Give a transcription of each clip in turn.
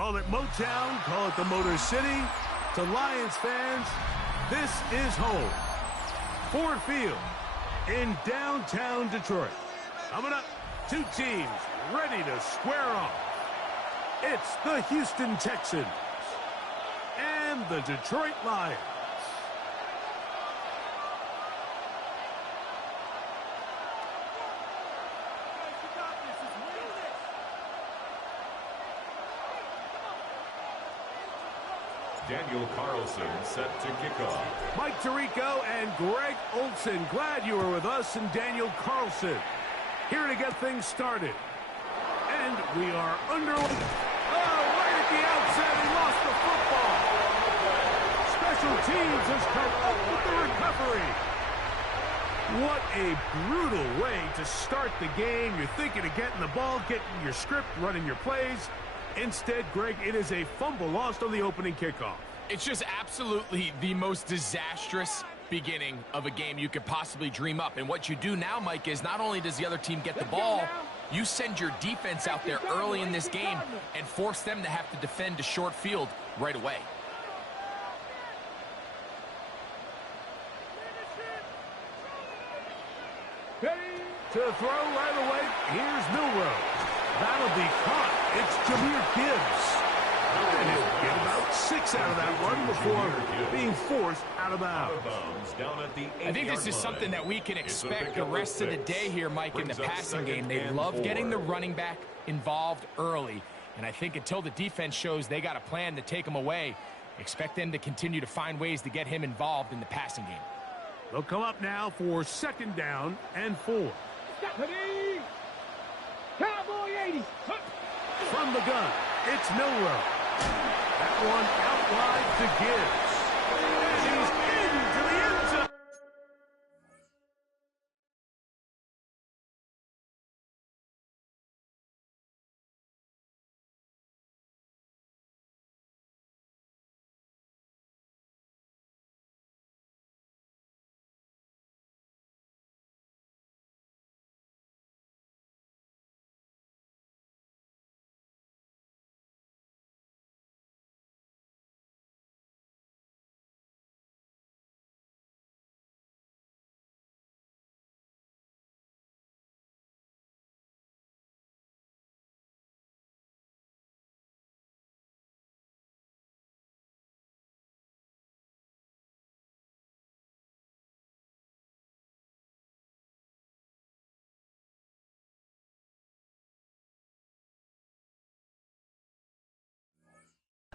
Call it Motown, call it the Motor City. To Lions fans, this is home. Ford Field in downtown Detroit. Coming up, two teams ready to square off. It's the Houston Texans and the Detroit Lions. Daniel Carlson set to kick off. Mike Tirico and Greg Olson, glad you were with us, and Daniel Carlson here to get things started. And we are underway. Oh, right at the outset, he lost the football. Special teams has come up with the recovery. What a brutal way to start the game. You're thinking of getting the ball, getting your script, running your plays. Instead, Greg, it is a fumble lost on the opening kickoff. It's just absolutely the most disastrous beginning of a game you could possibly dream up. And what you do now, Mike, is not only does the other team get the ball, you send your defense out there early in this game and force them to have to defend a short field right away. To throw right away, here's Milrow. That'll be caught. It's Jahmyr Gibbs. And he'll get about 6 out of that run before being forced out of bounds. I think this is something that we can expect the rest of the day here, Mike, in the passing game. They love getting the running back involved early. And I think until the defense shows they got a plan to take him away, expect them to continue to find ways to get him involved in the passing game. They'll come up now for 2nd down and 4. Cowboy 80. From the gun, it's Milrow. That one out wide to Gibbs. And he's into the end zone.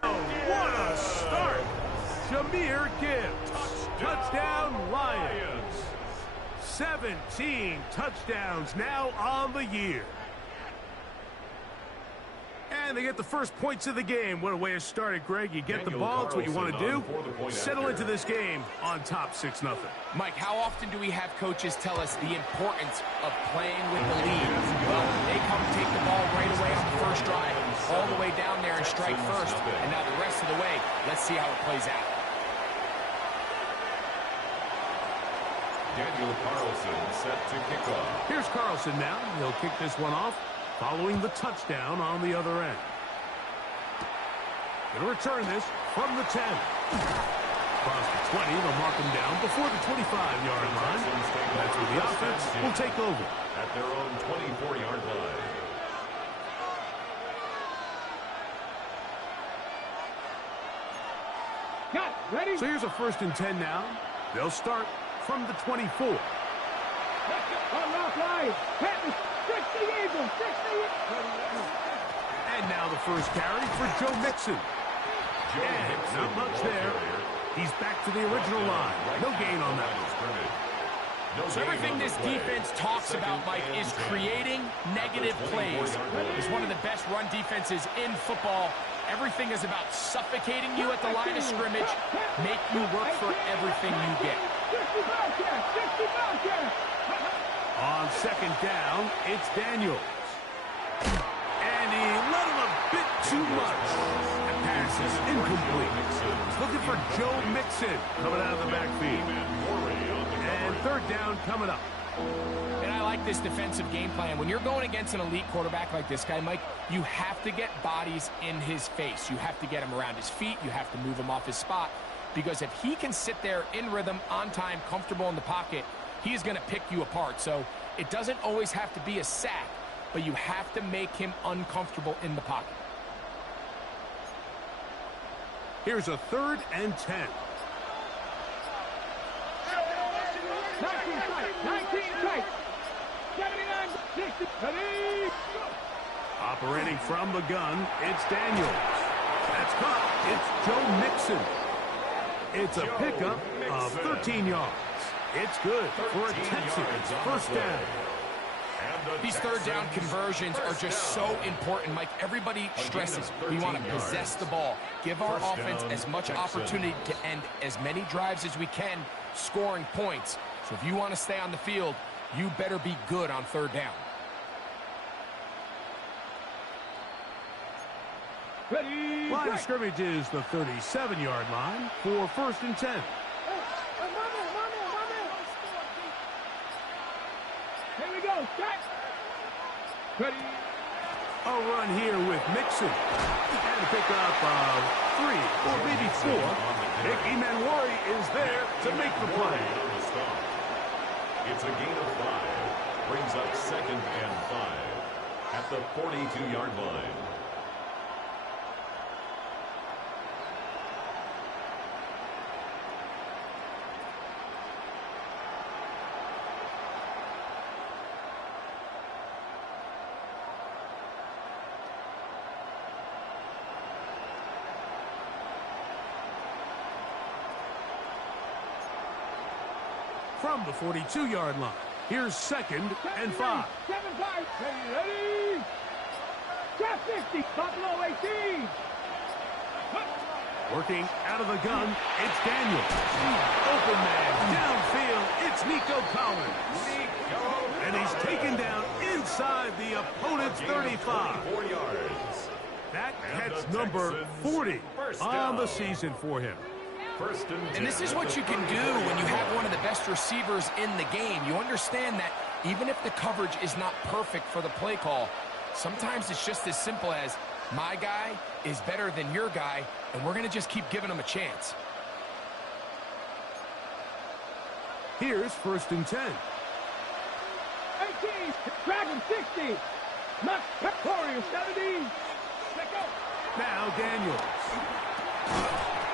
Oh, what a start! Jahmyr Gibbs. Touchdown, Lions. 17 touchdowns now on the year. And they get the first points of the game. What a way to start it, Greg. You get the ball. It's what you want to do. Settle into this game on top 6-0. Mike, how often do we have coaches tell us the importance of playing with the lead? Well, they come take the ball right away on the first drive, all the way down there and strike first. And now the rest of the way, let's see how it plays out. Daniel Carlson set to kick off. Here's Carlson now. He'll kick this one off, following the touchdown on the other end. Going to return this from the 10. Across the 20, they'll mark him down before the 25-yard line. That's where the offense will take over. At their own 24-yard line. Got it. Ready? So here's a 1st and 10 now. They'll start from the 24. Let's go. On rock line. Panthers. 60 Eagles. 60. And now the first carry for Joe Mixon. And not much there. He's back to the original line. No gain on that one. So everything this defense talks about, Mike, is creating negative plays. It's one of the best run defenses in football. Everything is about suffocating you at the line of scrimmage, make you work for everything you get. On 2nd down, it's Daniels. And he let him a bit too much. The pass is incomplete. He's looking for Joe Mixon coming out of the backfield. And 3rd down coming up. And I like this defensive game plan. When you're going against an elite quarterback like this guy, Mike, you have to get bodies in his face. You have to get him around his feet. You have to move him off his spot. Because if he can sit there in rhythm, on time, comfortable in the pocket, he's going to pick you apart. So it doesn't always have to be a sack, but you have to make him uncomfortable in the pocket. Here's a 3rd and 10. 19 tight. 79, 60, ready, go. Operating from the gun, it's Daniels. That's caught. It's Joe Mixon. It's a pickup of 13 yards. It's good for a Texans first down. These 3rd down conversions are just so important, Mike. Everybody stresses we want to possess the ball, give our offense as much opportunity to end as many drives as we can, scoring points. So if you want to stay on the field, you better be good on 3rd down. Ready, Line of scrimmage is the 37-yard line for 1st and 10. Here we go, set. Ready. A run here with Mixon. And a pickup of 3 or maybe 4. Nick Emanwari is there to make the play. It's a gain of 5. Brings up 2nd and 5 at the 42-yard line. From the 42-yard line, here's 2nd and 5. 7-5, ready. Drop 50, Buffalo 18. Working out of the gun, it's Daniels. Open man, downfield, it's Nico Collins. And he's taken down inside the opponent's 35. 4 yards. That catch number 40 on the season for him. And this is what you can do when you have one of the best receivers in the game. You understand that even if the coverage is not perfect for the play call, sometimes it's just as simple as my guy is better than your guy, and we're going to just keep giving him a chance. Here's 1st and 10. 18, Dragon 60. Max Warrior 70. Let go. Now Daniels.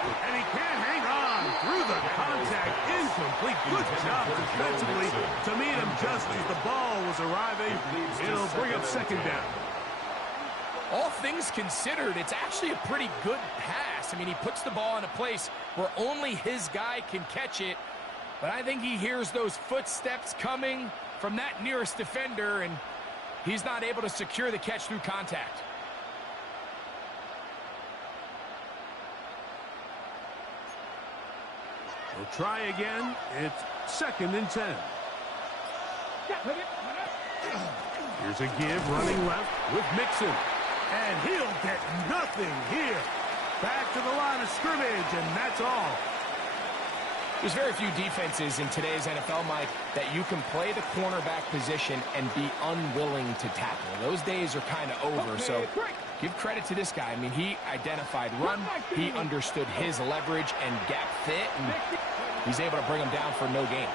And he can't hang on through the contact. Incomplete. Good job defensively to meet him just as the ball was arriving. It'll bring up 2nd down. All things considered, it's actually a pretty good pass. I mean, he puts the ball in a place where only his guy can catch it. But I think he hears those footsteps coming from that nearest defender, and he's not able to secure the catch through contact. We'll try again. It's 2nd and 10. Here's a give running left with Mixon. And he'll get nothing here. Back to the line of scrimmage, and that's all. There's very few defenses in today's NFL, Mike, that you can play the cornerback position and be unwilling to tackle. Those days are kind of over, so give credit to this guy. I mean, he identified run, he understood his leverage and gap fit, and he's able to bring him down for no gain.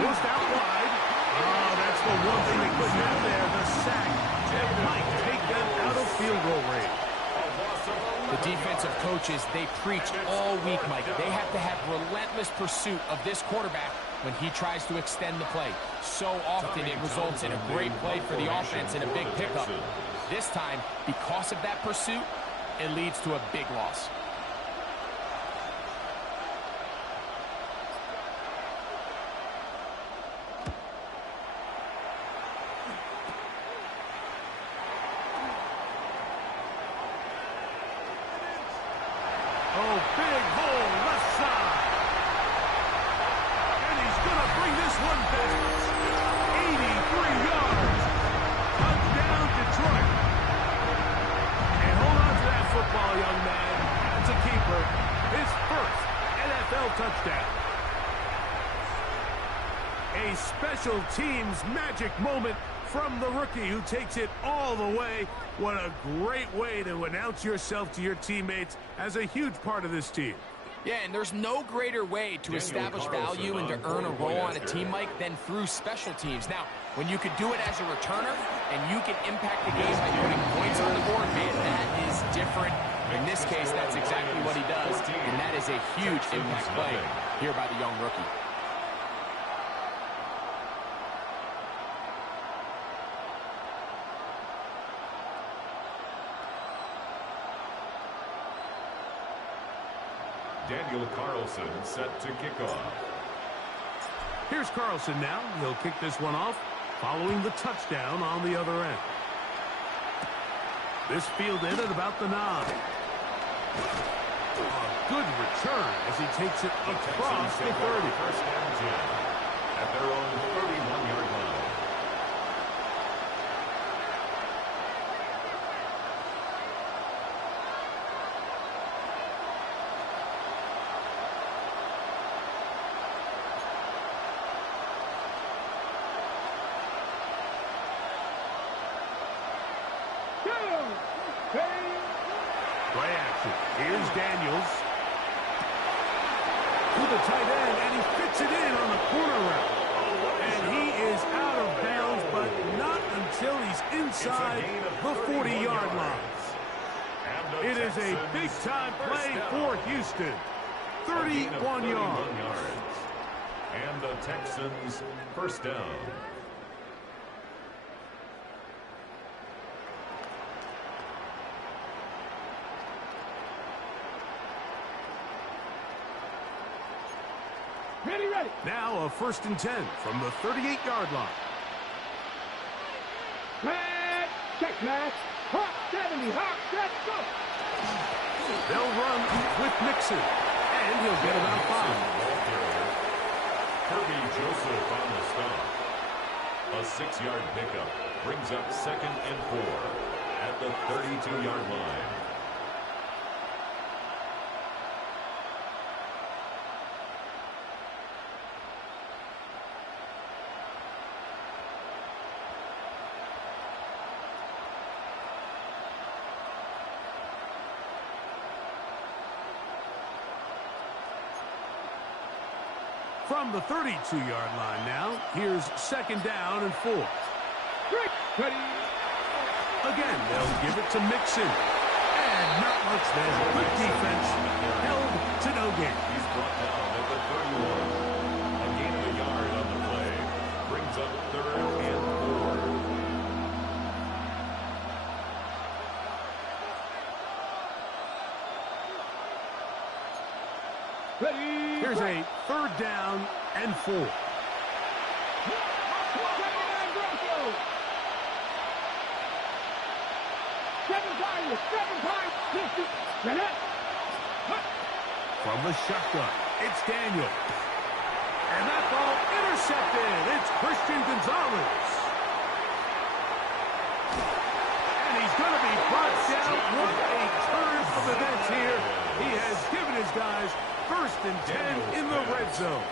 Forced out wide. Oh, that's the one thing they couldn't have there, the sack. It might take them out of field goal range. The defensive coaches, they preach all week, Mike. They have to have relentless pursuit of this quarterback when he tries to extend the play. So often it results in a great play for the offense and a big pickup. This time, because of that pursuit, it leads to a big loss. Oh, big hole left side. And he's going to bring this one back. 83 yards. Touchdown, Detroit. And hold on to that football, young man. A special teams magic moment from the rookie who takes it all the way. What a great way to announce yourself to your teammates as a huge part of this team. Yeah, and there's no greater way to establish value and to earn a role on a team, Mike, than through special teams. Now, when you could do it as a returner and you can impact the game by putting points on the board, man, that is different. In this case, that's exactly what he does, and that is a huge impact play here by the young rookie. Daniel Carlson set to kick off. Here's Carlson now. He'll kick this one off following the touchdown on the other end. This fielded at about the 9. A good return as he takes it across the 30. First down 10 at their own 31-yard line. Play action. Here's Daniels. To the tight end, and he fits it in on the corner route. And he is out of bounds, but not until he's inside the 40-yard line. It is a big-time play for Houston. 31 yards. And the Texans first down. Ready. Now a 1st and 10 from the 38-yard line. Red, check match. Hawk 70, Hawk, let's go. They'll run with Mixon, and he'll get about 5. Kirby Joseph on the stop. A 6-yard pickup brings up 2nd and 4 at the 32-yard line. From the 32-yard line now, here's 2nd down and 4. Ready. Again, they'll give it to Mixon. And not much there. Good defense. Held to no gain. He's brought down at the 31. A gain of a yard on the play. Brings up 3rd and 4. Ready. Here's a 3rd down and 4. From the shotgun, it's Daniel. And that ball intercepted. It's Christian Gonzalez. And he's going to be brought down. What a turn of events here. He has given his guys 1st and 10 in the red zone.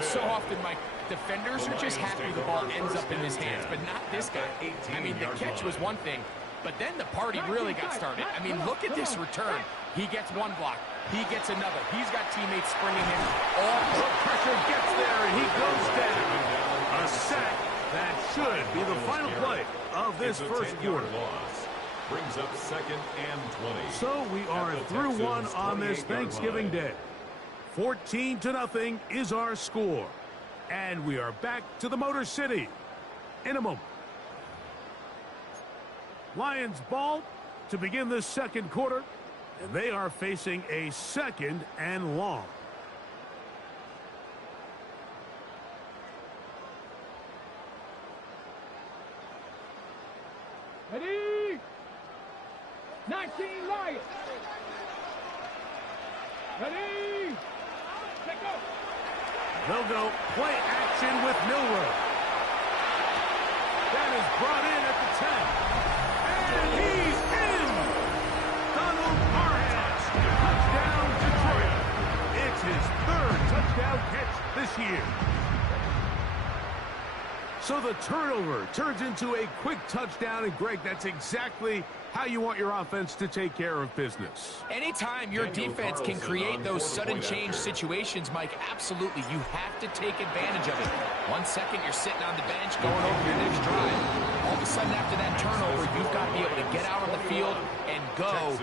So often, Mike, defenders are just happy the ball ends up in his hands, but not this guy. I mean, the catch was one thing, but then the party really got started. I mean, look at this return. He gets one block. He gets another. He's got teammates springing him. All the pressure gets there, and he goes down. A sack that should be the final play of this first quarter. Brings up 2nd and 20. So we are through one on this Thanksgiving Day. 14-0 is our score. And we are back to the Motor City in a moment. Lions ball to begin this second quarter. And they are facing a 2nd and long. Ready. 19 Lions. Ready. Let go. They'll go play action with Milrow. That is brought in at the 10. And he's in. Donald Parham. Touchdown Detroit. It's his 3rd touchdown catch this year. So the turnover turns into a quick touchdown, and Greg, that's exactly how you want your offense to take care of business. Anytime your defense can create those sudden change situations, Mike, absolutely, you have to take advantage of it. 1 second, you're sitting on the bench going over your next drive. All of a sudden, after that turnover, you've got to be able to get out on the field and go.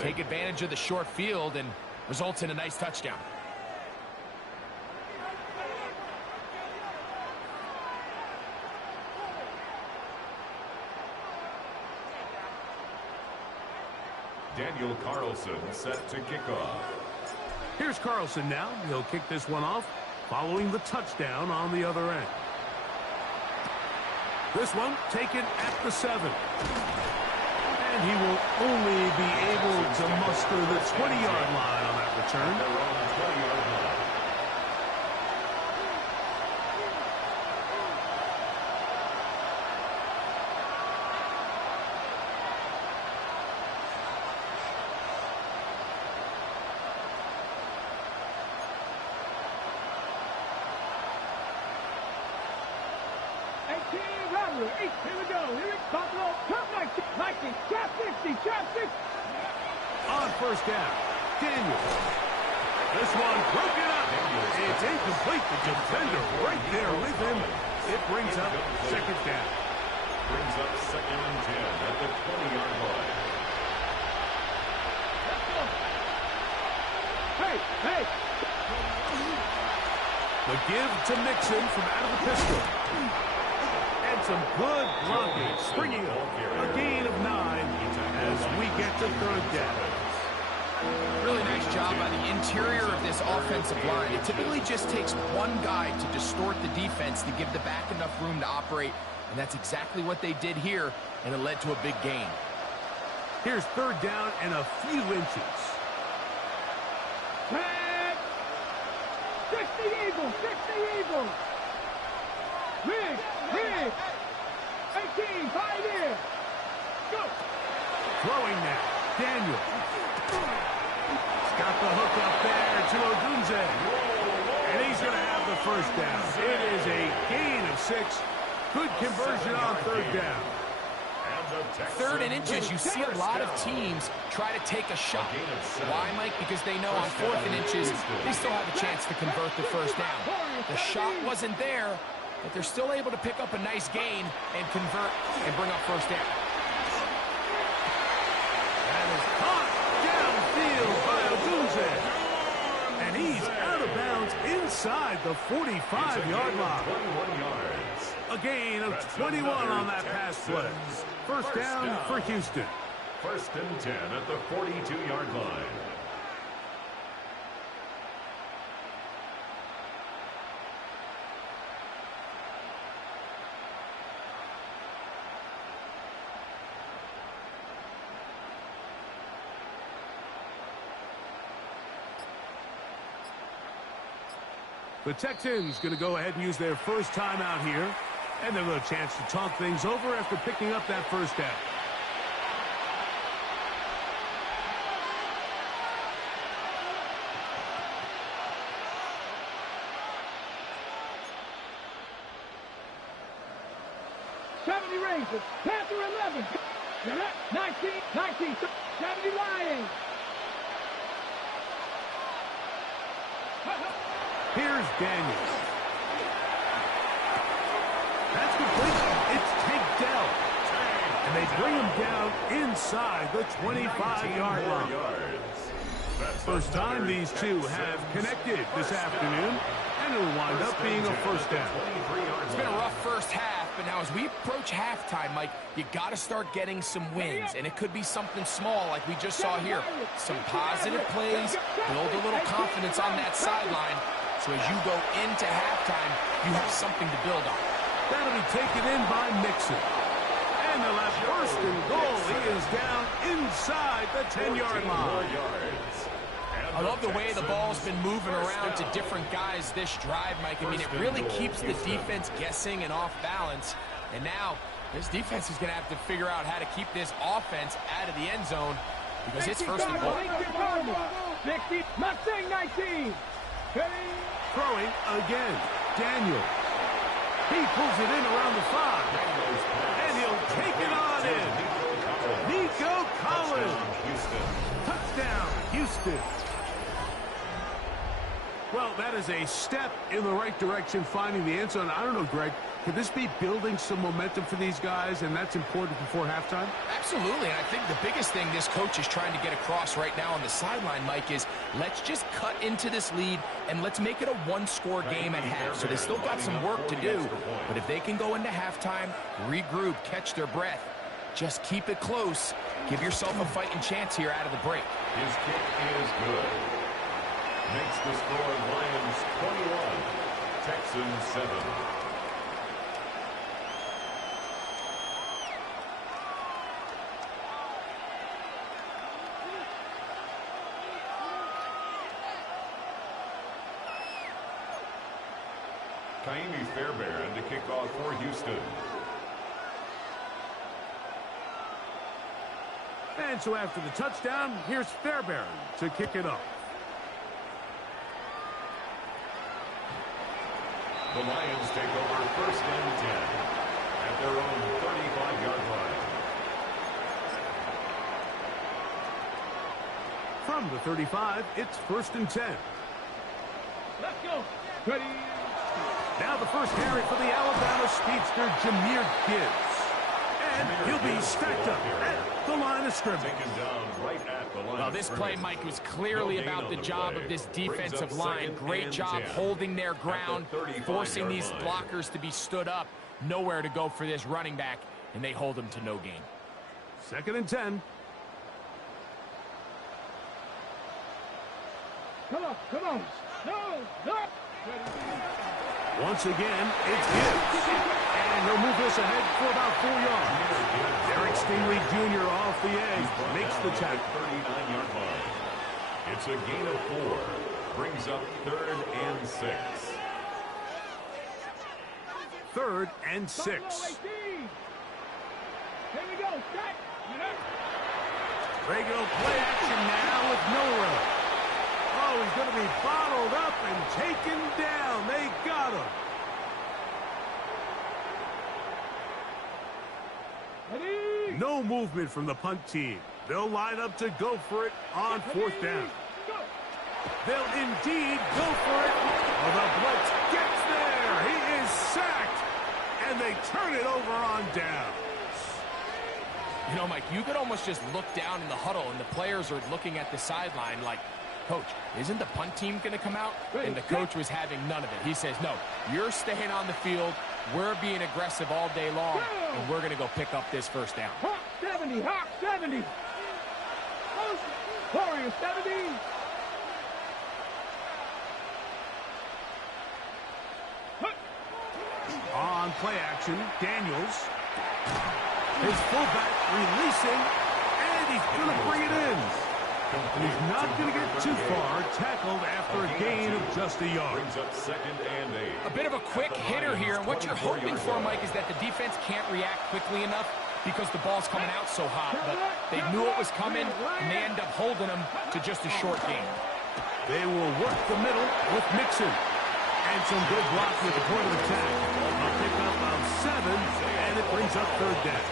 Take advantage of the short field, and results in a nice touchdown. Daniel Carlson set to kick off. Here's Carlson now. He'll kick this one off following the touchdown on the other end. This one taken at the 7. And he will only be able to muster the 20-yard line on that return. They're on the 20-yard line. Here we go. Here it's Buffalo. Top 19, trap 60, trap 60. On first down, Daniel. This one broken up. It's incomplete. The defender right there with him. It brings up second down. Brings up 2nd and 10 at the 20-yard line. Hey. The give to Mixon from out of the pistol. And some good blocking, springing up a gain of 9 as we get to third down. Really nice job by the interior of this offensive line. It typically just takes one guy to distort the defense to give the back enough room to operate, and that's exactly what they did here, and it led to a big gain. Here's third down and a few inches. Tag! 60 Eagles, 60 Eagles! Rig! 18, 5 in! Go! Throwing now, Daniel. He's got the hook up there to Odunze. And he's going to have the first down. It is a gain of 6. Good conversion on third down. 3rd and inches, you see a lot of teams try to take a shot. Why, Mike? Because they know on 4th and inches, they still have a chance to convert the first down. The shot wasn't there, but they're still able to pick up a nice gain and convert and bring up first down. That is caught downfield by Odunze. And he's out of bounds inside the 45-yard line. 21 yards. A gain of 21 on that pass play. First down for Houston. 1st and 10 at the 42-yard line. The Texans going to go ahead and use their first timeout here. And they'll have a chance to talk things over after picking up that first down. Rangers, Panther 11, 19, 70 Lions. Here's Daniel. That's complete. It's taken down. And they bring him down inside the 25-yard line. First time these two have connected this afternoon, and it'll wind up being a first down. It's been a rough first half, but now as we approach halftime, Mike, you got to start getting some wins, and it could be something small like we just saw here. Some positive plays, build a little confidence on that sideline, so as you go into halftime, you have something to build on. That'll be taken in by Mixon. And they'll have first and goal. He is down inside the 10-yard line. I love the way the ball's been moving around to different guys this drive, Mike. I mean, it really keeps the defense guessing and off balance. And now, this defense is going to have to figure out how to keep this offense out of the end zone because it's first and goal. 60, Mustang 19. Throwing again, Daniel. He pulls it in around the 5. And he'll take it on in. Nico Collins. Touchdown, Houston. Well, that is a step in the right direction, finding the end zone. I don't know, Greg, could this be building some momentum for these guys, and that's important before halftime? Absolutely, and I think the biggest thing this coach is trying to get across right now on the sideline, Mike, is let's just cut into this lead, and let's make it a one-score game at half. So they still got some work to do, but if they can go into halftime, regroup, catch their breath, just keep it close, give yourself a fighting chance here out of the break. His kick is good. Makes the score Lions 21, Texans 7. Kaimi Fairbairn to kick off for Houston. And so after the touchdown, here's Fairbairn to kick it off. The Lions take over 1st and 10 at their own 35-yard line. From the 35, it's 1st and 10. Let's go. Ready. Now the first carry for the Alabama speedster, Jahmyr Gibbs. And he'll be stacked up at the line of scrimmage. Taken down right at the line. Well, this play, Mike, was clearly about the job of this defensive line. Great job holding their ground, forcing these blockers to be stood up. Nowhere to go for this running back, and they hold him to no gain. 2nd and 10. Come on, come on. No, no. Once again, it's Gibbs. And he'll move this ahead for about 4 yards. Derek Stingley Jr. off the edge makes the tackle. 39-yard line. It's a gain of 4. Brings up 3rd and 6. 3rd and 6. Here we go. Set. Regular play action now with no run. Oh, he's going to be bottled up and taken down. They got him. Ready. No movement from the punt team. They'll line up to go for it on 4th down. Go. They'll indeed go for it. Oh, the blitz gets there. He is sacked. And they turn it over on down. You know, Mike, you could almost just look down in the huddle, and the players are looking at the sideline like, Coach, isn't the punt team going to come out? And the coach was having none of it. He says, no, you're staying on the field. We're being aggressive all day long, and we're going to go pick up this 1st down. Hawk 70, Hawk 70. Warrior 70. On play action, Daniels. His fullback releasing, and he's going to bring it in. And he's not going to get too far, tackled after a gain of just a yard. Brings up 2nd and 8. A bit of a quick hitter here, and what you're hoping for, Mike, is that the defense can't react quickly enough because the ball's coming out so hot. But they knew it was coming, and they end up holding them to just a short gain. They will work the middle with Mixon. And some good blocking at the point of attack. A pickup of 7, and it brings up 3rd down.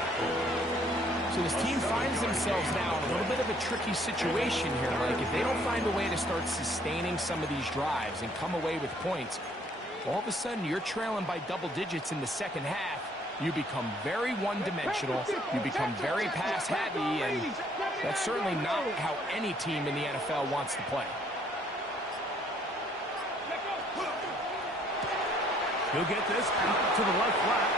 So this team finds themselves now in a little bit of a tricky situation here, Mike. If they don't find a way to start sustaining some of these drives and come away with points, all of a sudden you're trailing by double digits in the 2nd half. You become very one-dimensional. You become very pass-heavy, and that's certainly not how any team in the NFL wants to play. He'll get this out to the left flat,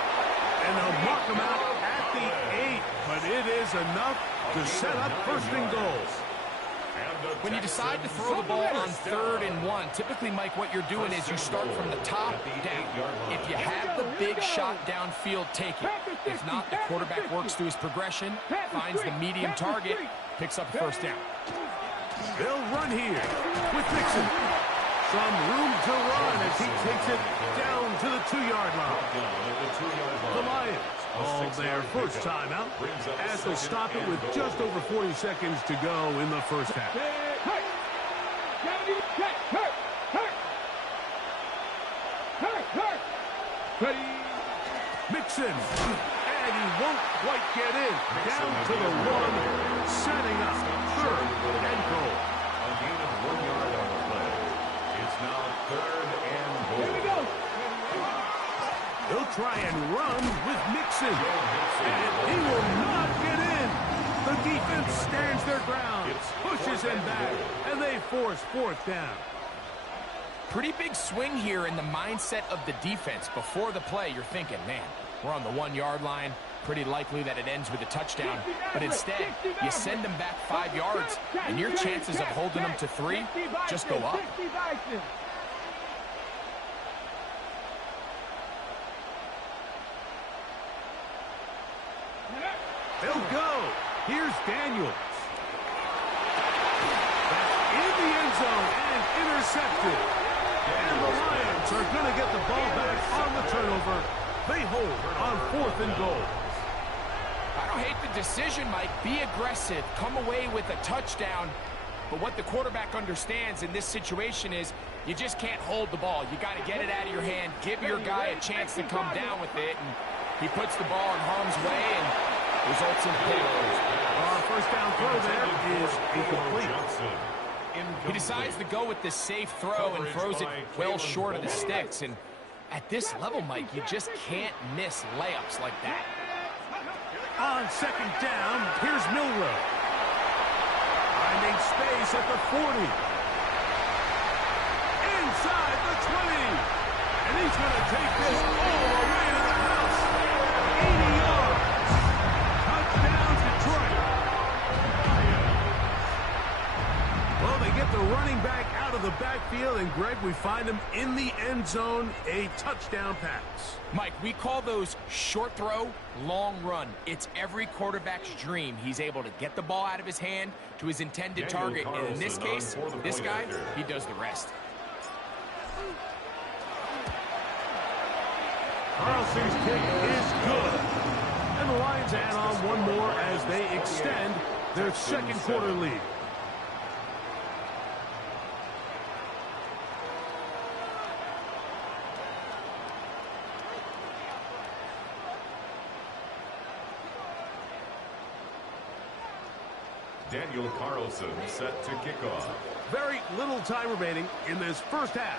and they'll mark him out at the 8. But it is enough to set up 1st and goal. When you decide to throw the ball on 3rd and 1, typically, Mike, what you're doing is you start from the top down. If you have the big shot downfield, take it. If not, the quarterback works through his progression, finds the medium target, picks up the 1st down. They'll run here with Mixon. Some room to run as he takes it down to the 2-yard line. The Lions call their first timeout as they'll stop it with just over 40 seconds to go in the 1st half. Ready. Mixon. And he won't quite get in. Down to the 1, setting up 3rd and goal. A gain of 1 yard on the play. It's now 3rd and goal. Here we go. He'll try and run with Mixon. And he will not get in. The defense stands their ground, pushes him back, and they force 4th down. Pretty big swing here in the mindset of the defense. Before the play, you're thinking, man, we're on the 1-yard line. Pretty likely that it ends with a touchdown. But instead, you send them back 5 yards, and your chances of holding them to 3 just go up. They'll go. Here's Daniels. That's in the end zone and intercepted. And the Lions are going to get the ball back on the turnover. They hold on 4th and goal. I don't hate the decision, Mike. Be aggressive. Come away with a touchdown. But what the quarterback understands in this situation is you just can't hold the ball. You got to get it out of your hand. Give your guy a chance to come down with it. And he puts the ball in harm's way and results in pick. Our first down throw there is incomplete. He decides to go with the safe throw and throws it well short of the sticks. And at this level, Mike, you just can't miss layups like that. On 2nd down, here's Milrow. Finding space at the 40. Inside the 20. And he's going to take this all the way to the house. 80 yards. Touchdown, Detroit. Well, they get the running back out of the backfield, and Greg, we find him in the end zone, a touchdown pass. Mike, we call those short throw, long run. It's every quarterback's dream. He's able to get the ball out of his hand to his intended target, and in this case, this guy, he does the rest. Carlson's kick is good. And the Lions add on one more as they extend their 2nd quarter lead. Daniel Carlson set to kick off. Very little time remaining in this first half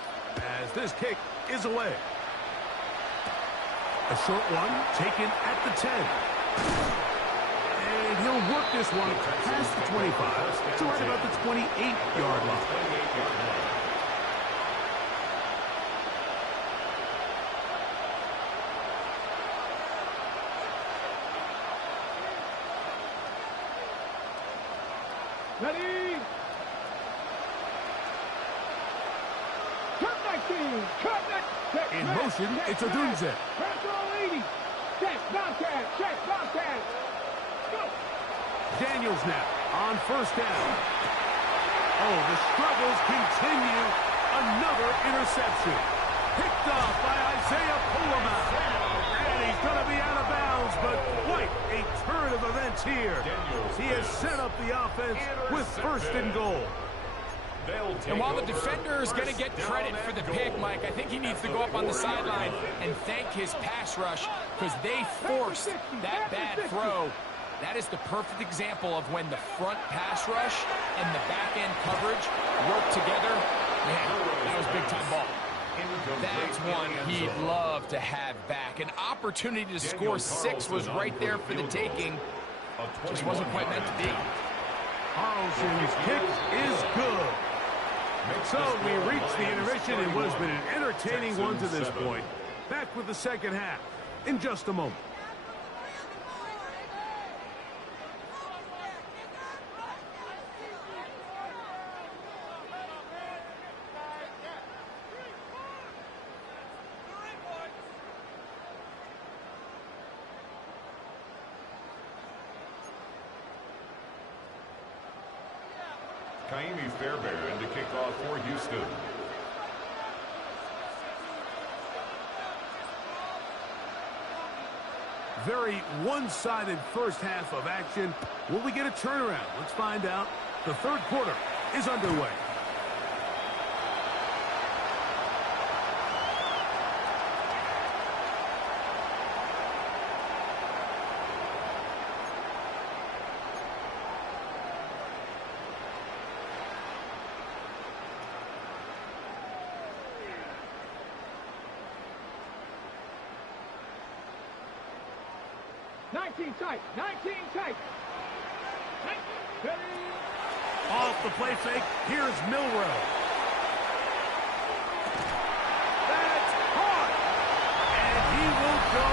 as this kick is away. A short one taken at the 10. And he'll work this one past the 25 to right about the 28-yard line. Ready? Cut back team. Cut back. In motion, it's a Dunze. Press all 80. Check, Bobcat. Check, Bobcat. Go. Daniels now on 1st down. Oh, the struggles continue. Another interception. Picked off by Isaiah Pullman. And he's going to be out of bounds, but quite a turn of events here. He has set up the offense with 1st and goal. And while the defender is going to get credit for the pick, Mike, I think he needs to go up on the sideline and thank his pass rush because they forced that bad throw. That is the perfect example of when the front pass rush and the back-end coverage work together. Man, that was big-time ball. That's one he'd love to have back. An opportunity to score 6 was right there for the taking. Just wasn't quite meant to be. Carlson's kick is good. So we reach the intermission in what has been an entertaining one to this point. Back with the second half in just a moment. Kaimi Fairbairn to kick off for Houston. Very one-sided first half of action. Will we get a turnaround? Let's find out. The 3rd quarter is underway. 19 tight. 19 tight. Off the play fake, here's Milrow. That's hard. And he will go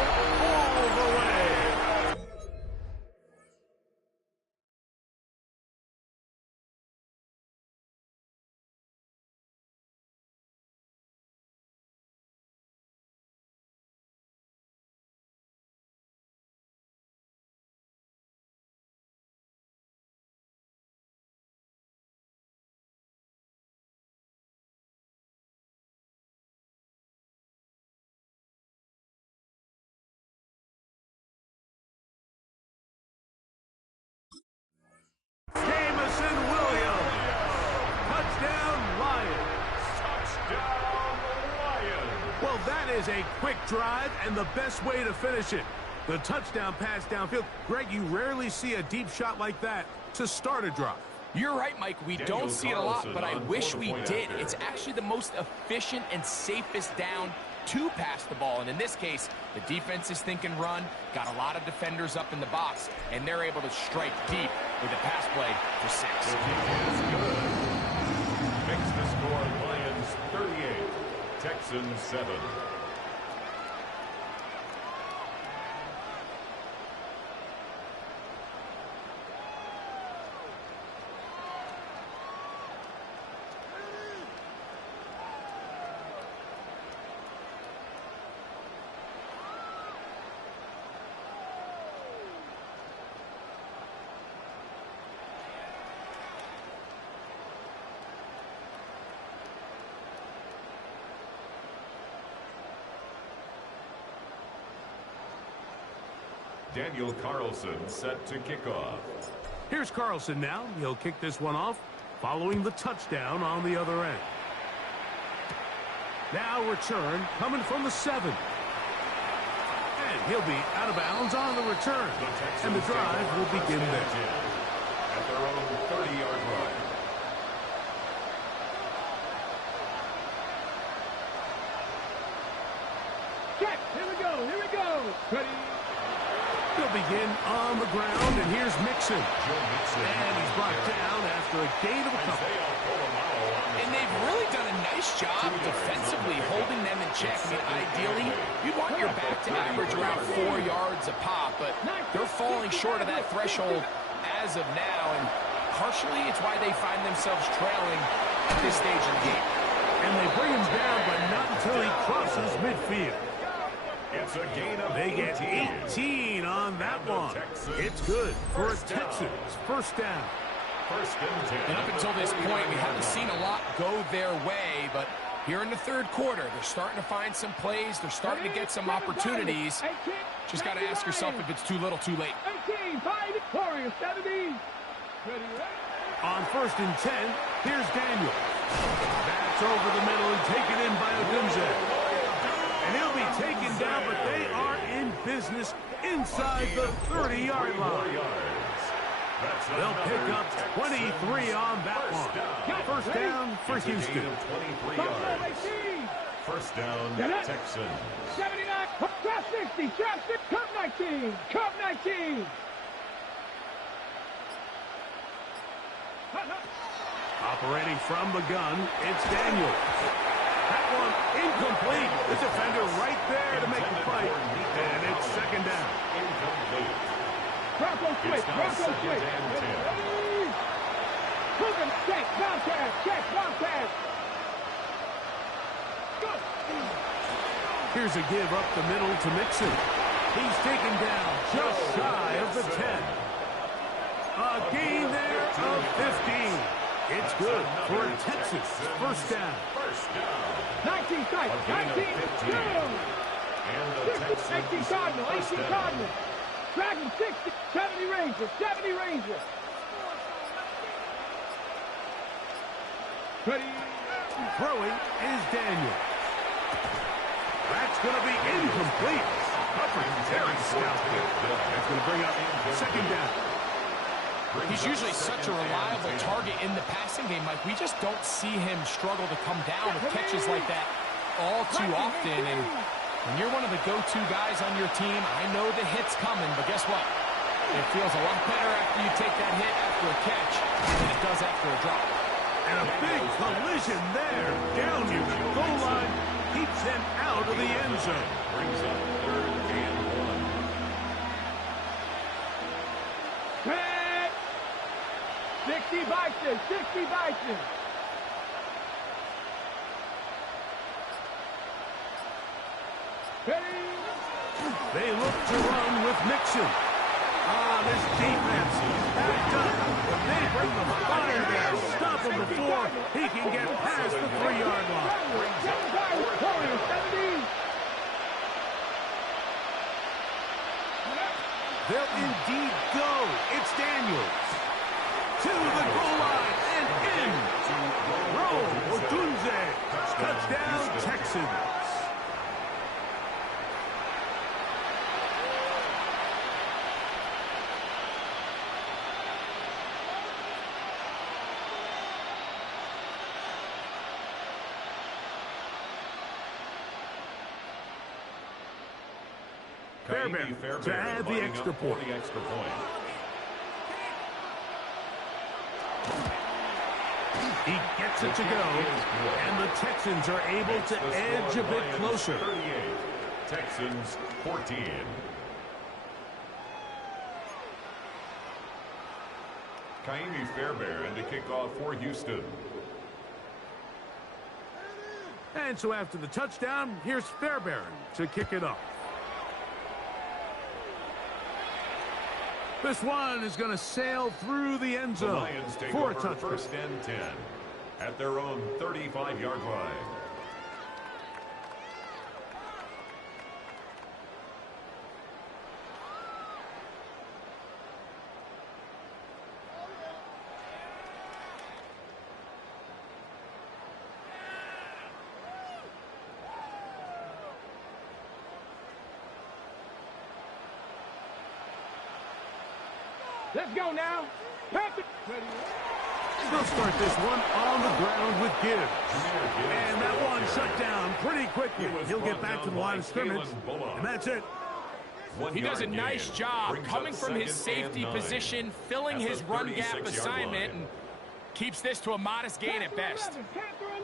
all the way. Jamison Williams. Touchdown, Lions. Touchdown, Lions. Well, that is a quick drive and the best way to finish it. The touchdown pass downfield. Greg, you rarely see a deep shot like that to start a drive. You're right, Mike. We don't see it a lot, but I wish we did. It's actually the most efficient and safest down to pass the ball. And in this case, the defense is thinking run, got a lot of defenders up in the box, and they're able to strike deep with a pass play for 6. The kick is good. Makes the score Lions 38, Texans 7. Daniel Carlson set to kick off. Here's Carlson now. He'll kick this one off following the touchdown on the other end. Now return coming from the 7. And he'll be out of bounds on the return. And the drive will begin there. At their own 30-yard line. Check. Here we go. Here we go. Ready. He'll begin on the ground, and here's Mixon. And he's brought down after a gain of a couple. And they've really done a nice job defensively holding them in check. I mean, ideally, you'd want your back to average around 4 yards a pop, but they're falling short of that threshold as of now, and partially it's why they find themselves trailing at this stage of the game. And they bring him down, but not until he crosses midfield. It's a gain of They get 18 on that one. It's good for a Texans first down. First and 10. And up until this point, we haven't seen a lot go their way, but here in the third quarter, they're starting to find some plays. They're starting to get some opportunities. Just got to ask yourself if it's too little, too late. 18, 5, victorious, 70. Ready, On first and 10, here's Daniel. That's over the middle and taken in by Odunze. And he'll be taken down, but they are in business inside the 30-yard line. They'll pick up 23 on that one. First down for Houston. 23 yards. First down, Texans. 79, drop 60, drop 6, cup 19, cup 19. Operating from the gun, it's Daniel. That one incomplete. The defender right there to make the fight. And it's second down. Incomplete. Bronco switch, Bronco switch. Hogan, check, Bobcat. Go. Here's a give up the middle to Mixon. He's taken down just shy of the 10. A gain there of 15. It's good for a Texas first down. 19 tight, 19, 2. 18 Cardinal, 18 Cardinal. Dragon 60, 70 Ranger, 70 Ranger. Ready. Throwing is Daniel. That's going to be incomplete. Very stout. That's going to bring up second down. He's usually such a reliable target in the passing game, Mike. We just don't see him struggle to come down with catches like that all too often. And When you're one of the go-to guys on your team, I know the hit's coming, but guess what? It feels a lot better after you take that hit after a catch than it does after a drop. And a big collision there. Down near the goal line. Keeps them out of the end zone. Brings up 3rd and 1. Red. 60 Bison, 60 Bison. Ready. They look to run with Mixon. This defense backed up. They bring the fire down. Stop him before he can get past the 3-yard line. They'll indeed go. It's Daniels. To the goal line and in. Roll Odunze. Touchdown, Texans. Fairbairn to add the extra point. He gets it to go, and the Texans are able to edge a bit closer. 38, Texans 14. Kaimi Fairbairn to kick off for Houston. And so after the touchdown, here's Fairbairn to kick it off. This one is going to sail through the end zone. The Lions take for a over touchdown. 1st and 10 at their own 35-yard line. Let's go now. They'll start this one on the ground with Gibbs. And that one shut down pretty quickly. He'll get back to the line of scrimmage, and that's it. He does a nice job coming from his safety position, filling his run gap assignment, and keeps this to a modest gain at best.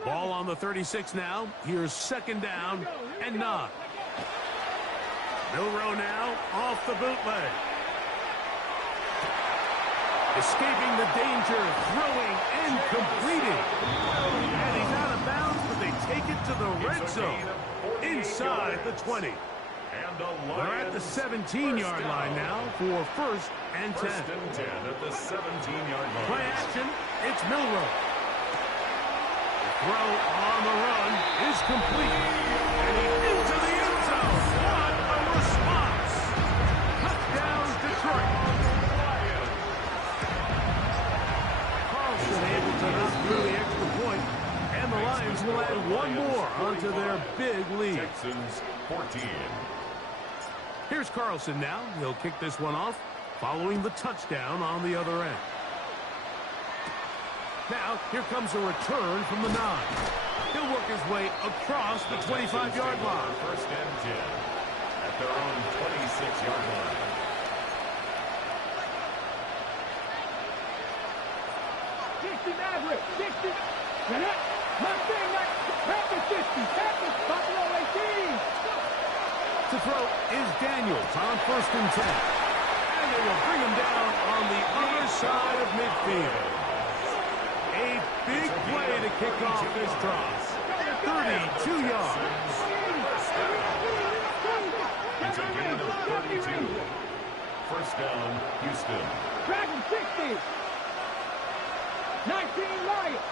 Ball on the 36 now. Here's 2nd down and 9. Milroe now off the bootleg. Escaping the danger, throwing and completing. And he's out of bounds, but they take it to the red zone. Inside the 20. They're at the 17-yard line now for 1st and 10. 1st and 10 at the 17-yard line. Play action, it's Milroe. The throw on the run is complete. And he's into the end zone. What a response. Touchdown, Detroit. Able to knock through the extra point, and the Lions will add one more onto their big lead. Texans 14. Here's Carlson now. He'll kick this one off, following the touchdown on the other end. Now, here comes a return from the 9. He'll work his way across the 25-yard line. 1st and 10 at their own 26-yard line. Maverick, 60. Mustang, Pepper 50. Pepper, Buffalo 18. To throw is Daniels on 1st and 10. And they will bring him down on the other side of midfield. A big play to kick off this drive. 32 yards. It's a gain of 32. 1st down, Houston. Dragon 60. 19 Lions.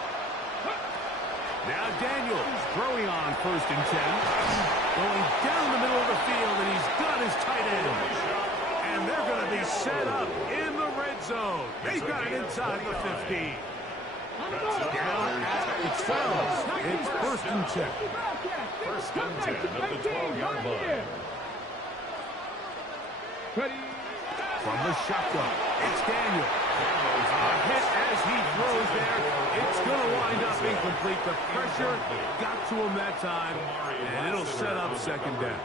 Now Daniels throwing on 1st and 10. Going down the middle of the field, and he's got his tight end. And they're going to be set up in the red zone. They've got it inside the 15. Down at the 12. It's 1st and 10. 1st and 10 at the 12-yard line. Ready. From the shotgun, it's Daniels. A hit as he throws there. It's going to wind up incomplete. The pressure got to him that time, and it'll set up second down.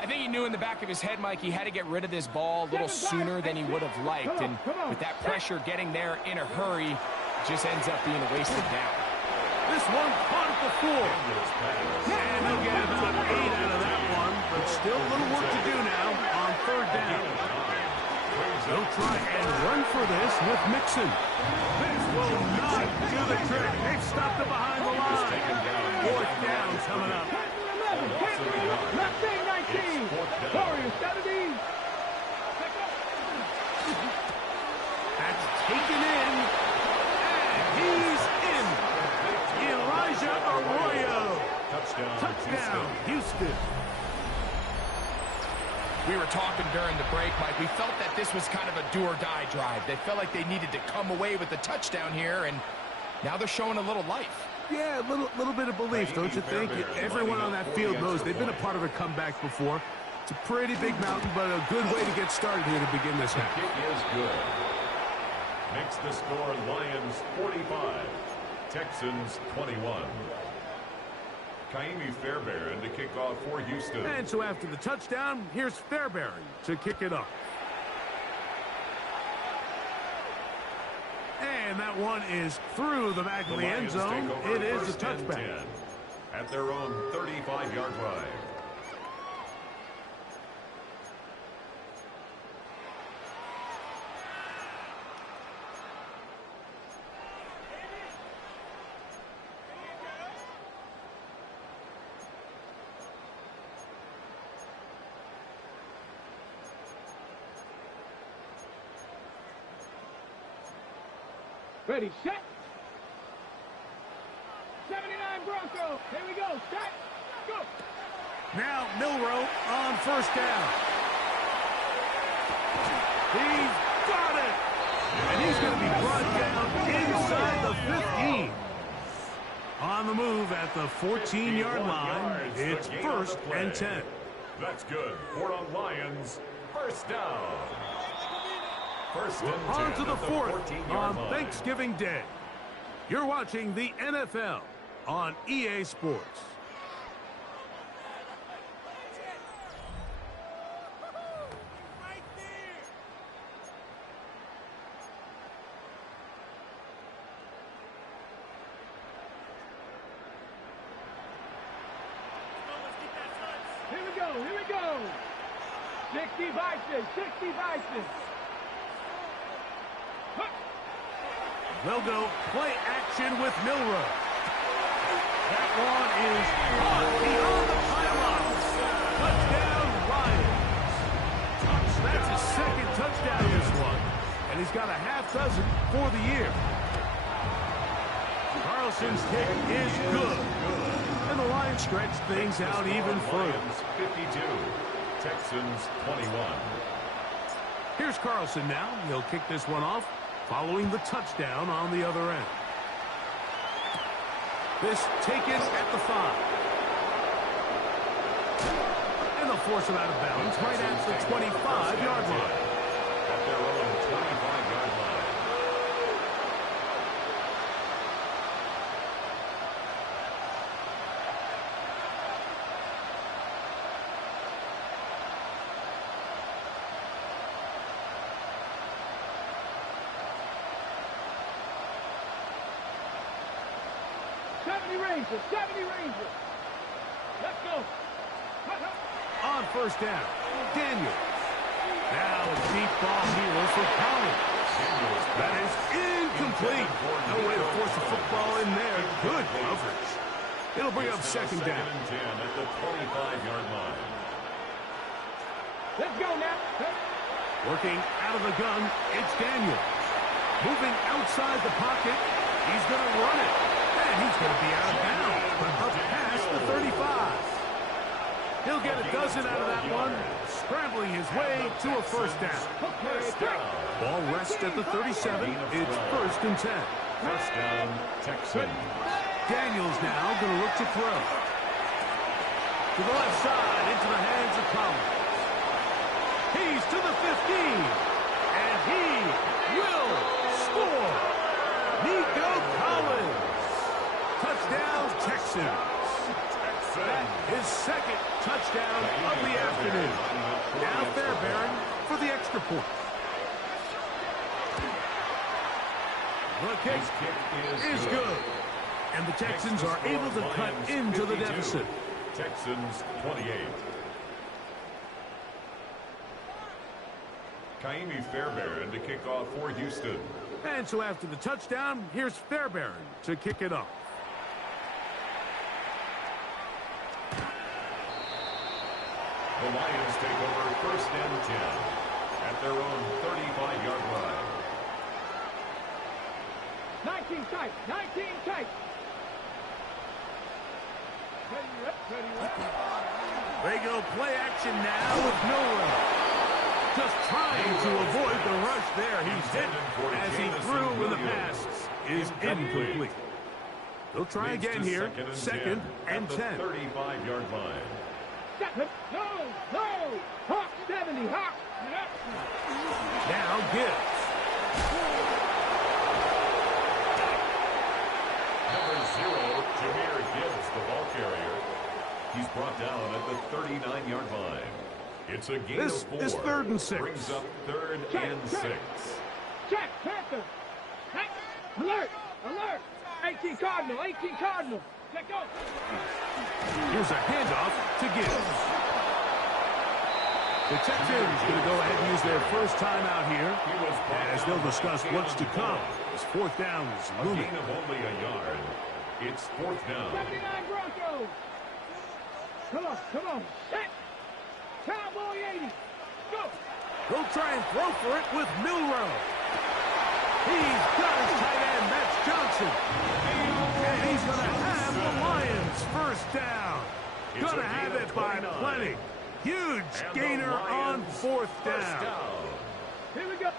I think he knew in the back of his head, Mike, he had to get rid of this ball a little sooner than he would have liked. And with that pressure getting there in a hurry, it just ends up being a wasted down. This one caught at the 4. And he'll get about 8 out of that one, but still a little work to do now on third down. They'll try and run for this with Mixon. This will not do the trick. They've stopped it behind the line. Fourth down coming up. Left side 19. Warriors 17. That's taken in. And he's in. Elijah Arroyo. Touchdown, Houston. We were talking during the break, Mike. We felt that this was kind of a do-or-die drive. They felt like they needed to come away with the touchdown here, and now they're showing a little life. Yeah, a little bit of belief, don't you think? Everyone on that field knows they've been a part of a comeback before. It's a pretty big mountain, but a good way to get started here to begin this half. Kick is good. Makes the score Lions 45, Texans 21. Kaimi Fairbairn to kick off for Houston. And so after the touchdown, here's Fairbairn to kick it off. And that one is through the back of the end zone. It is a touchback. At their own 35-yard line. Ready, set. 79 Broncos. Here we go. Set. Go. Now Milroe on first down. He's got it. And he's going to be brought down inside the 15. On the move at the 14-yard line. It's first and 10. That's good. For the Lions, first down. First and 10 on to the fourth on line. Thanksgiving Day. You're watching the NFL on EA Sports. Here we go. Here we go. 60 vices. 60 vices. They'll go play action with Milroe. That one is caught beyond the pylon. Touchdown, Lions. That's his second touchdown this one. And he's got a half dozen for the year. Carlson's kick is good. And the Lions stretch things out even further. 52, Texans 21. Here's Carlson now. He'll kick this one off, following the touchdown on the other end. This taken at the 5. And they'll force him out of bounds right at the 25-yard line. At their own 25-yard line. Rangers, 70 Rangers. Let's go. On first down, Daniels. Now a deep ball here for Collins. That is incomplete. No way to force the football in there. Good coverage. It'll bring up second down. Second and 10 at the 25-yard line. Let's go now. Working out of the gun, it's Daniels. Moving outside the pocket. He's going to run it. And he's going to be out of bounds, but up past the 35. He'll get a dozen out of that one, scrambling his way to a first down. Ball rests at the 37. It's first and 10. First down, Texans. Daniels now going to look to throw. To the left side, into the hands of Collins. He's to the 15. And he Score! Nico Collins. Touchdown, Texans. That is second touchdown of the afternoon. Now Fairbairn for the extra point. The kick is good. And the Texans are able to cut into the deficit. Texans 28. Kaimi Fairbairn to kick off for Houston. And so after the touchdown, here's Fairbairn to kick it off. The Lions take over first and 10 at their own 35-yard line. 19 tight, 19 tight. They go play action now with Miller. Just trying to avoid the rush there. He's hit as he threw when the pass is incomplete. They'll try again here. Second and 10. 35-yard line. No, no. Hawk 70, Hawk. Now Gibbs. Number 0, Jahmyr Gibbs, the ball carrier. He's brought down at the 39-yard line. It's a gain of 4. This is 3rd and 6. Brings up 3rd and 6. Check, Panther. Hey, alert, alert. 18 Cardinal, 18 Cardinal. Let go. Here's a handoff to Gibbs. The Texans going to go ahead and use their first timeout here, as they'll discuss what's to come. This 4th down is looming. A gain of only a yard. It's 4th down. 79 Broncos. Come on, come on. Set. Cowboy 80. Go. They'll try and throw for it with Milrow. He's got his tight end. That's Johnson. And he's going to have the Lions first down. Going to have it by plenty. Huge gainer on 4th down. Here we go.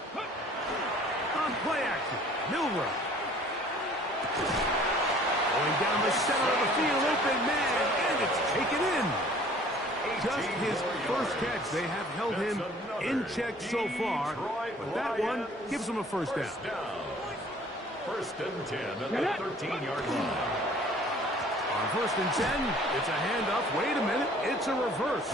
On play action, Milrow. Going down the center of the field, open man, and it's taken in. Just his first catch. They have held him in check so far, but that one gives him a first down. First and 10 at the 13-yard line. On 1st and 10, it's a handoff. Wait a minute, it's a reverse.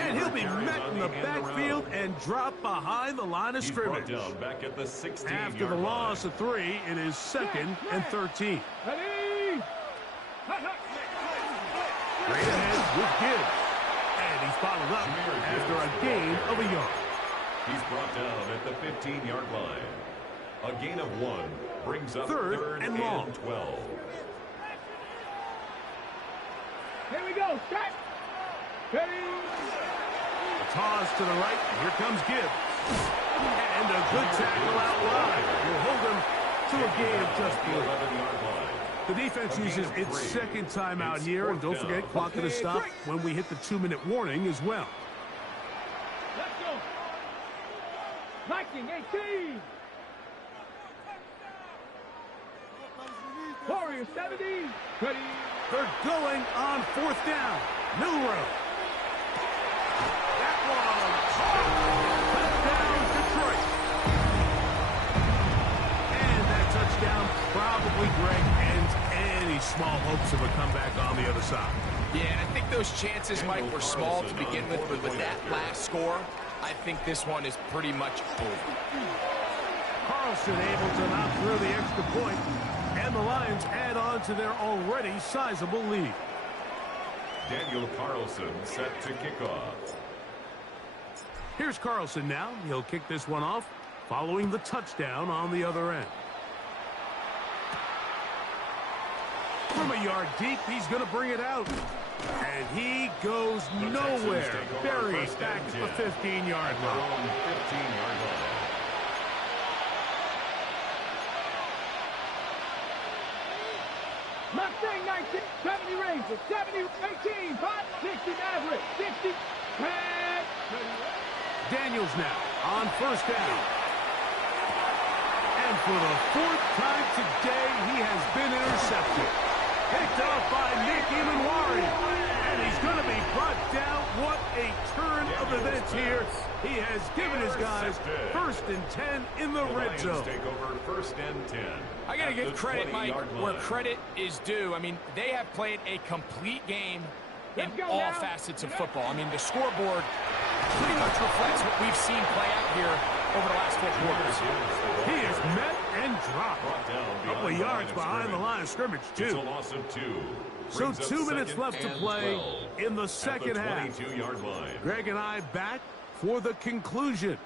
And he'll be met in the backfield and dropped behind the line of scrimmage. Down back at the 16-yard After the loss of 3, it is 2nd and 13. Ready? Straight ahead with Gibbs. And he's bottled up after a gain of a yard. He's brought down at the 15-yard line. A gain of 1 brings up 3rd and long. 12. Here we go. Start. Ready? A toss to the right. Here comes Gibbs. And a good tackle out wide. Will hold him to a gain of just 3. 11-yard line. The defense uses its second timeout here, and don't forget, clock to stop when we hit the 2-minute warning as well. Let's go. Viking 18. Warrior 70. Ready. They're going on 4th down. Milrow. That one. Touchdown, Detroit. And that touchdown probably, Greg, ends any small hopes of a comeback on the other side. Yeah, and I think those chances, Mike, were small to begin with, but with that last score, I think this one is pretty much over. Carlson able to knock through the extra point, and the Lions add on to their already sizable lead. Daniel Carlson set to kick off. Here's Carlson now. He'll kick this one off, following the touchdown on the other end. From a yard deep, he's going to bring it out. And he goes nowhere. Buried back at the 15-yard line. 15-yard line. Mustang 19, 70 Ranger, 70, 18, 5, 60 Maverick, 60, Pat. Daniels now on 1st down. And for the 4th time today, he has been intercepted. Picked off by Nick Imanwari. And And he's going to be brought down. What a turn of events here. He has given his guys 1st and 10 in the red zone. Take over 1st and 10. I got to give credit, Mike, where credit is due. I mean, they have played a complete game in all facets of football. I mean, the scoreboard pretty much reflects what we've seen play out here over the last 4 quarters. He is met and dropped. A couple of yards behind the line of scrimmage, too. It's a loss of 2. So 2 minutes left to play in the second half. 22-yard line. Greg and I back for the conclusion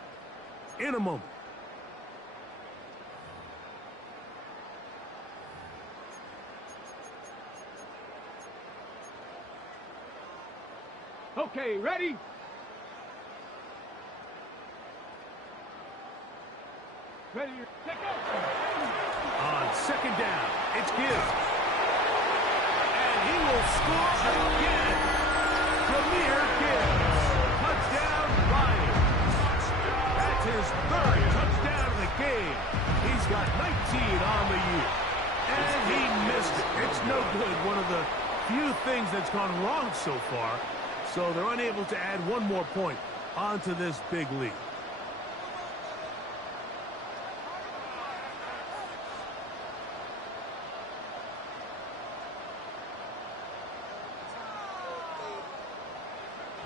in a moment. Okay, ready? Ready, take off. On second down, it's Gibbs. And he will score again. Jameer Gibbs. Touchdown, Lions. That's his 3rd touchdown of the game. He's got 19 on the year. And he missed it. It's no good. One of the few things that's gone wrong so far. So they're unable to add one more point onto this big lead.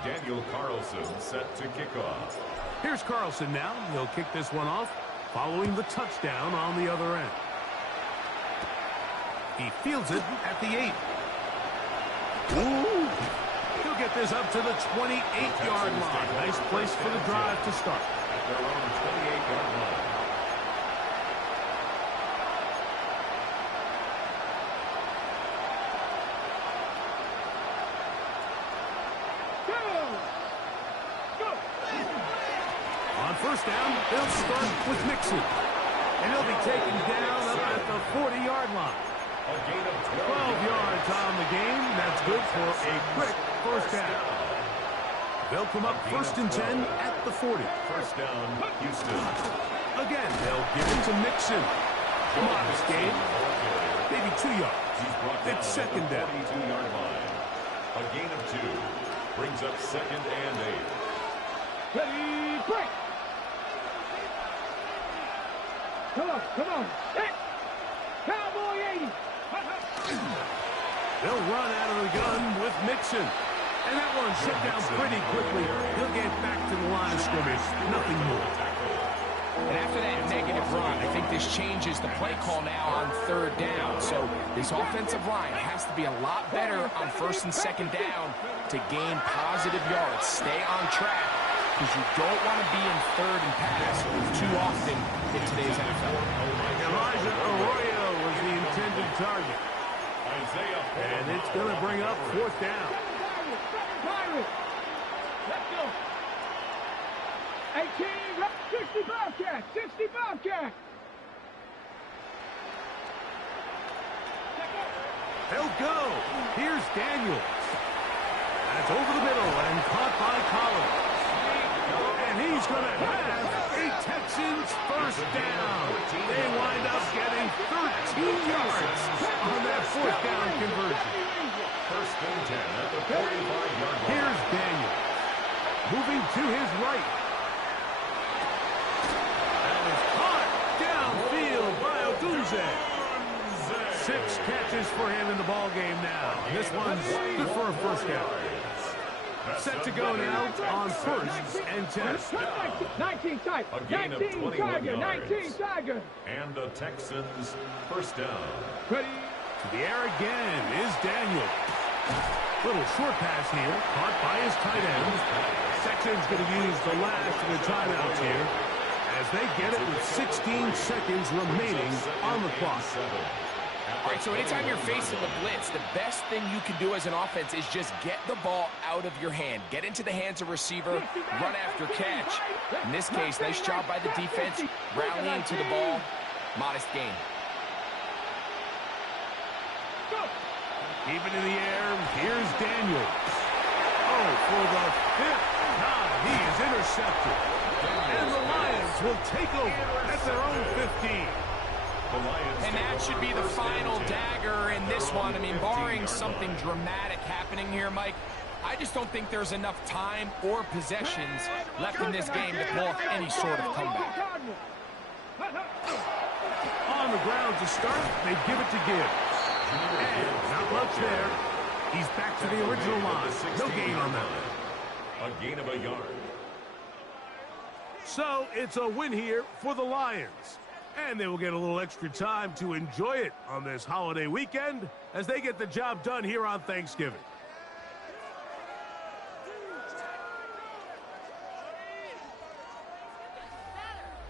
Daniel Carlson set to kick off. Here's Carlson now. He'll kick this one off following the touchdown on the other end. He fields it at the 8. Ooh. He'll get this up to the 28-yard line. Nice place for the drive to start. At their own 28-yard line. On first down, they'll start with Mixon. And he'll be taken down up at the 40-yard line. A gain of 12 yards on the game. That's good for a quick first down. They'll come up 1st and 10 at the 40. First down, Houston. Again, they'll give it to Mixon. Modest gain. Maybe 2 yards. It's second down. 42-yard line. A gain of 2. Brings up 2nd and 8. Ready, break. Come on. Hit. Cowboy 80. They'll run out of the gun with Mixon. And that one shut down pretty quickly. He'll get back to the line of scrimmage. Nothing more. And after that negative run, I think this changes the play call now on 3rd down. So this offensive line has to be a lot better on 1st and 2nd down to gain positive yards. Stay on track, because you don't want to be in 3rd and pass too often in today's NFL. Elijah Arroyo was the intended target. And it's going to bring up 4th down. Let's go. 18, 60 Bobcat, 60 Bobcat. They'll go. Here's Daniels. That's over the middle and caught by Collins. And he's going to have a Texans first down. They wind up getting 13 yards on that 4th down conversion. 1st and 10 at the 45-yard line. Here's Daniels. Moving to his right. And it's caught downfield by Odunze. 6 catches for him in the ball game now. This one's good for a first down. Set to go now on 1st and 10. 19 Tiger, 19 Tiger, 19 Tiger. And the Texans first down. Ready. To the air again is Daniel. Little short pass here, caught by his tight end. Texans going to use the last of the timeouts here as they get it with 16 seconds remaining on the clock. All right, so anytime you're facing the blitz, the best thing you can do as an offense is just get the ball out of your hand. Get into the hands of receiver, run after catch. In this case, nice job by the defense, rallying to the ball. Modest gain. Keep it in the air. Here's Daniels. Oh, for the 5th time, he is intercepted. And the Lions will take over at their own 15. The Lions And that should be the final dagger in this one. I mean, barring something dramatic happening here, Mike, I just don't think there's enough time or possessions left in this game to pull off any sort of comeback. On the ground to start, they give it to Gibbs. And not much there. He's back to the original line. No gain on that. A gain of a yard. So it's a win here for the Lions. And they will get a little extra time to enjoy it on this holiday weekend as they get the job done here on Thanksgiving.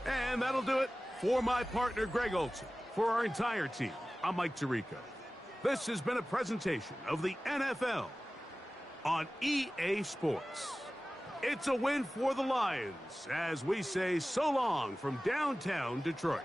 And that'll do it for my partner, Greg Olson. For our entire team, I'm Mike Tirico. This has been a presentation of the NFL on EA Sports. It's a win for the Lions as we say so long from downtown Detroit.